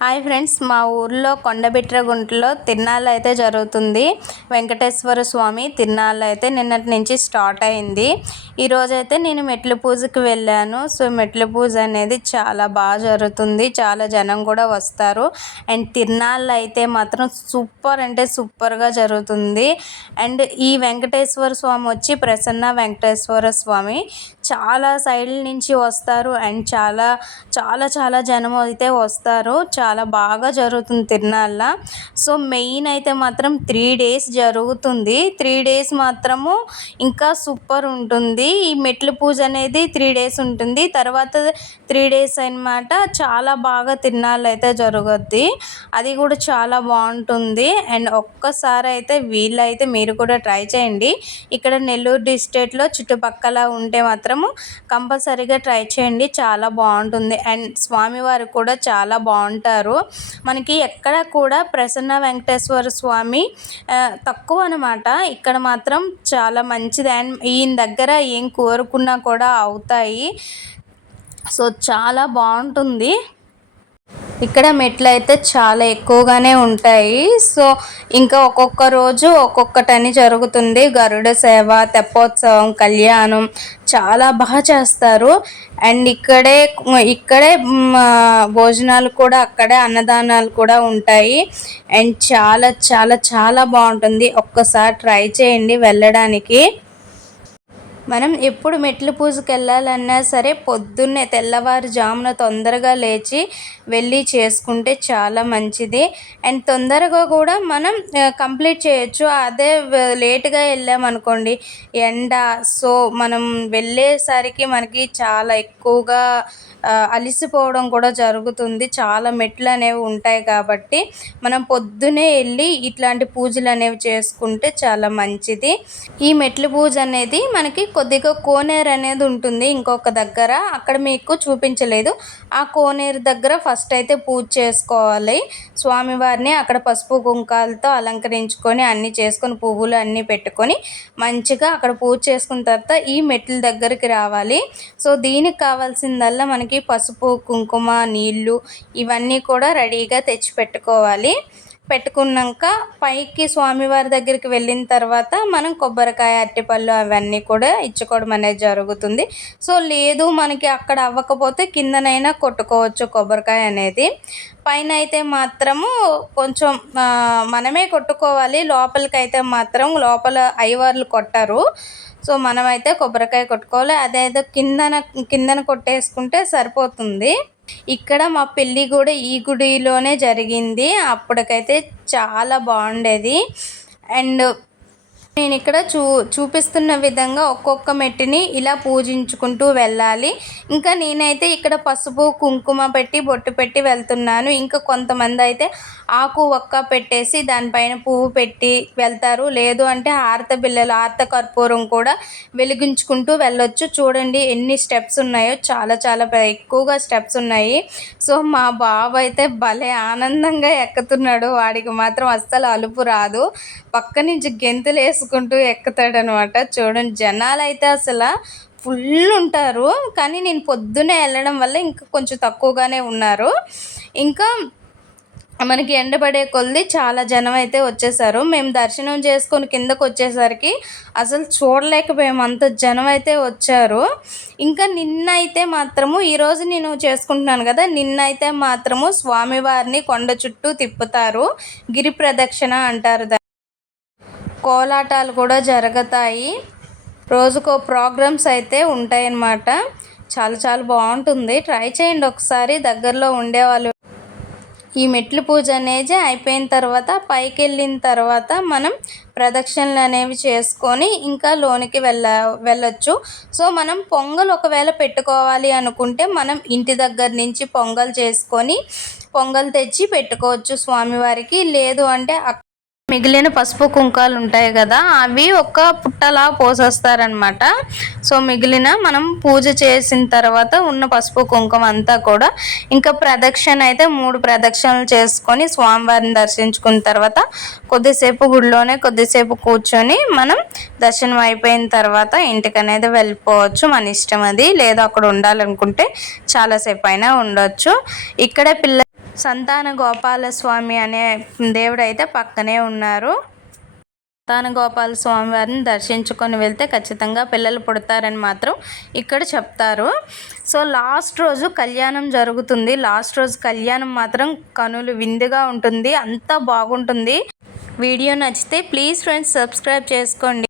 Hi friends మా ఊర్లో కొండబిట్రగుంటలో తిరునాళ్ళు అయితే జరుగుతుంది. వెంకటేశ్వర స్వామి తిరునాళ్ళు అయితే నిన్నటి నుంచి స్టార్ట్ అయింది. ఈరోజు అయితే నేను మెట్ల పూజకి వెళ్ళాను. సో మెట్ల పూజ అనేది చాలా బాగా జరుగుతుంది. చాలా జనం కూడా వస్తారు. అండ్ తిరునాళ్ళు అయితే మాత్రం సూపర్ అంటే సూపర్గా జరుగుతుంది. అండ్ ఈ వెంకటేశ్వర స్వామి వచ్చి ప్రసన్న వెంకటేశ్వర స్వామి చాలా సైడ్ల నుంచి వస్తారు అండ్ చాలా చాలా చాలా జనం అయితే వస్తారు. చాలా బాగా జరుగుతుంది తిరునాళ్ళ. సో మెయిన్ అయితే మాత్రం త్రీ డేస్ జరుగుతుంది. త్రీ డేస్ మాత్రము ఇంకా సూపర్ ఉంటుంది. ఈ మెట్ల పూజ అనేది త్రీ డేస్ ఉంటుంది. తర్వాత త్రీ డేస్ అనమాట చాలా బాగా తిరునాళ్ళు అయితే జరుగుద్ది. అది కూడా చాలా బాగుంటుంది. అండ్ ఒక్కసారి అయితే వీళ్ళైతే మీరు కూడా ట్రై చేయండి. ఇక్కడ నెల్లూరు డిస్ట్రిక్ట్లో చుట్టుపక్కల ఉంటే మాత్రం మాత్రము కంపల్సరీగా ట్రై చేయండి. చాలా బాగుంటుంది. అండ్ స్వామివారు కూడా చాలా బాగుంటారు. మనకి ఎక్కడ కూడా ప్రసన్న వెంకటేశ్వర స్వామి తక్కువ అనమాట ఇక్కడ మాత్రం చాలా మంచిది. అండ్ ఈయన దగ్గర ఏం కోరుకున్నా కూడా అవుతాయి. సో చాలా బాగుంటుంది. ఇక్కడ మెట్లు అయితే చాలా ఎక్కువగానే ఉంటాయి. సో ఇంకా ఒక్కొక్క రోజు ఒక్కొక్కటని జరుగుతుంది. గరుడ సేవ తెప్పోత్సవం కళ్యాణం చాలా బాగా చేస్తారు. అండ్ ఇక్కడే ఇక్కడే భోజనాలు కూడా అక్కడే అన్నదానాలు కూడా ఉంటాయి. అండ్ చాలా చాలా చాలా బాగుంటుంది. ఒక్కసారి ట్రై చేయండి వెళ్ళడానికి. మనం ఎప్పుడు మెట్ల పూజకి వెళ్ళాలన్నా సరే పొద్దున్నే తెల్లవారుజామున తొందరగా లేచి వెళ్ళి చేసుకుంటే చాలా మంచిది. అండ్ తొందరగా కూడా మనం కంప్లీట్ చేయొచ్చు. అదే లేటుగా వెళ్ళామనుకోండి ఎండ సో మనం వెళ్ళేసరికి మనకి చాలా ఎక్కువగా అలిసిపోవడం కూడా జరుగుతుంది. చాలా మెట్లు అనేవి ఉంటాయి కాబట్టి మనం పొద్దునే వెళ్ళి ఇట్లాంటి పూజలు అనేవి చేసుకుంటే చాలా మంచిది. ఈ మెట్ల పూజ అనేది మనకి కొద్దిగా కోనేరు అనేది ఉంటుంది ఇంకొక దగ్గర. అక్కడ మీకు చూపించలేదు. ఆ కోనేరు దగ్గర ఫస్ట్ అయితే పూజ చేసుకోవాలి. స్వామివారిని అక్కడ పసుపు కుంకాలతో అలంకరించుకొని అన్నీ చేసుకొని పువ్వులు అన్నీ పెట్టుకొని మంచిగా అక్కడ పూజ చేసుకున్న తర్వాత ఈ మెట్ల దగ్గరికి రావాలి. సో దీనికి కావాల్సిందల్లా మనకి పసుపు కుంకుమ నీళ్ళు ఇవన్నీ కూడా రెడీగా తెచ్చి పెట్టుకోవాలి. పెట్టుకున్నాక పైకి స్వామివారి దగ్గరికి వెళ్ళిన తర్వాత మనం కొబ్బరికాయ అరటిపళ్ళు అవన్నీ కూడా ఇచ్చుకోవడం అనేది జరుగుతుంది. సో లేదు మనకి అక్కడ అవ్వకపోతే కిందనైనా కొట్టుకోవచ్చు కొబ్బరికాయ అనేది. పైన అయితే మాత్రము కొంచెం మనమే కొట్టుకోవాలి. లోపలికైతే మాత్రం లోపల ఐవర్లు కొట్టరు. సో మనమైతే కొబ్బరికాయ కొట్టుకోవాలి. అదేదో కిందన కిందన కొట్టేసుకుంటే సరిపోతుంది. ఇక్కడ మా పెళ్ళి కూడా ఈ గుడిలోనే జరిగింది. అప్పటికైతే చాలా బాగుండేది. అండ్ నేను ఇక్కడ చూ చూపిస్తున్న విధంగా ఒక్కొక్క మెట్టిని ఇలా పూజించుకుంటూ వెళ్ళాలి. ఇంకా నేనైతే ఇక్కడ పసుపు కుంకుమ పెట్టి బొట్టు పెట్టి వెళ్తున్నాను. ఇంకా కొంతమంది అయితే ఆకు ఒక్క పెట్టేసి దానిపైన పువ్వు పెట్టి వెళ్తారు. లేదు అంటే హారత బిల్లలు ఆర్త కర్పూరం కూడా వెలిగించుకుంటూ వెళ్ళొచ్చు. చూడండి ఎన్ని స్టెప్స్ ఉన్నాయో. చాలా చాలా ఎక్కువగా స్టెప్స్ ఉన్నాయి. సో మా బాబు అయితే భలే ఆనందంగా ఎక్కుతున్నాడు. వాడికి మాత్రం అస్సలు అలుపు రాదు. పక్క నుంచి గెంతులేసి వేసుకుంటూ ఎక్కుతాడనమాట. చూడండి జనాలు అయితే అసలు ఫుల్ ఉంటారు. కానీ నేను పొద్దునే వెళ్ళడం వల్ల ఇంకా కొంచెం తక్కువగానే ఉన్నారు. ఇంకా మనకి ఎండబడే కొద్ది చాలా జనం అయితే వచ్చేసారు. మేము దర్శనం చేసుకొని కిందకు వచ్చేసరికి అసలు చూడలేకపోయాము అంత జనం అయితే వచ్చారు. ఇంకా నిన్న అయితే మాత్రము ఈరోజు నేను చేసుకుంటున్నాను కదా నిన్న అయితే మాత్రము స్వామివారిని కొండ చుట్టూ తిప్పుతారు. గిరి ప్రదక్షిణ అంటారు కోలాటాలు కూడా జరుగుతాయి. రోజుకో ప్రోగ్రామ్స్ అయితే ఉంటాయన్నమాట. చాలా చాలా బాగుంటుంది. ట్రై చేయండి ఒకసారి. దగ్గరలో ఉండేవాళ్ళు. ఈ మెట్లు పూజ అనేది అయిపోయిన తర్వాత పైకి వెళ్ళిన తర్వాత మనం ప్రదక్షిణలు అనేవి చేసుకొని ఇంకా లోనికి వెళ్ళ వెళ్ళొచ్చు. సో మనం పొంగల్ ఒకవేళ పెట్టుకోవాలి అనుకుంటే మనం ఇంటి దగ్గర నుంచి పొంగల్ చేసుకొని పొంగల్ తెచ్చి పెట్టుకోవచ్చు స్వామివారికి. లేదు అంటే మిగిలిన పసుపు కుంకాలు ఉంటాయి కదా అవి ఒక పుట్టలా పోసేస్తారనమాట సో మిగిలిన మనం పూజ చేసిన తర్వాత ఉన్న పసుపు కుంకుమ అంతా కూడా ఇంకా ప్రదక్షిణ అయితే మూడు ప్రదక్షిణలు చేసుకొని స్వామివారిని దర్శించుకున్న తర్వాత కొద్దిసేపు గుడిలోనే కొద్దిసేపు కూర్చొని మనం దర్శనం అయిపోయిన తర్వాత ఇంటికి అనేది వెళ్ళిపోవచ్చు మన ఇష్టం అది. లేదా అక్కడ ఉండాలనుకుంటే చాలాసేపు అయినా ఉండొచ్చు. ఇక్కడ పిల్ల సంతాన గోపాలస్వామి అనే దేవుడు అయితే పక్కనే ఉన్నారు. సంతాన గోపాల స్వామి వారిని దర్శించుకొని వెళ్తే ఖచ్చితంగా పిల్లలు పుడతారని మాత్రం ఇక్కడ చెప్తారు. సో లాస్ట్ రోజు కళ్యాణం జరుగుతుంది. లాస్ట్ రోజు కళ్యాణం మాత్రం కనులు విందుగా ఉంటుంది. అంతా బాగుంటుంది. వీడియో నచ్చితే ప్లీజ్ ఫ్రెండ్స్ సబ్స్క్రైబ్ చేసుకోండి.